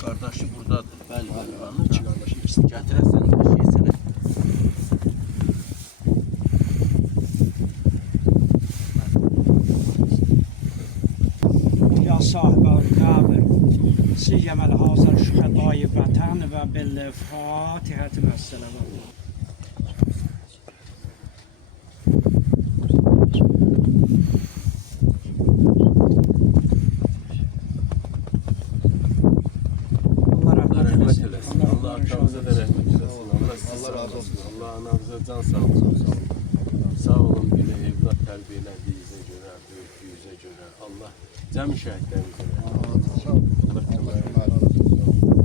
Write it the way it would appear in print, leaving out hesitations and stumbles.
Kardeşi buradadır. Bəli, bəli. İki kardeş, ikisi gətirəsən, şey sənə. Ya sahibi kabir siyemel hazır şühedayı vatan ve bil fatihati messelavat. Allah rahmet eylesin. Allah arkamıza da rahmet eylesin. Allah razı olsun. Allah anamıza can sağlık. Sağ olun böyle evlat tərbiyələdiyinizə görə, böyüklüyünüzə görə. Allah cəmi şəhidlərimizə. Sağ olun. Allah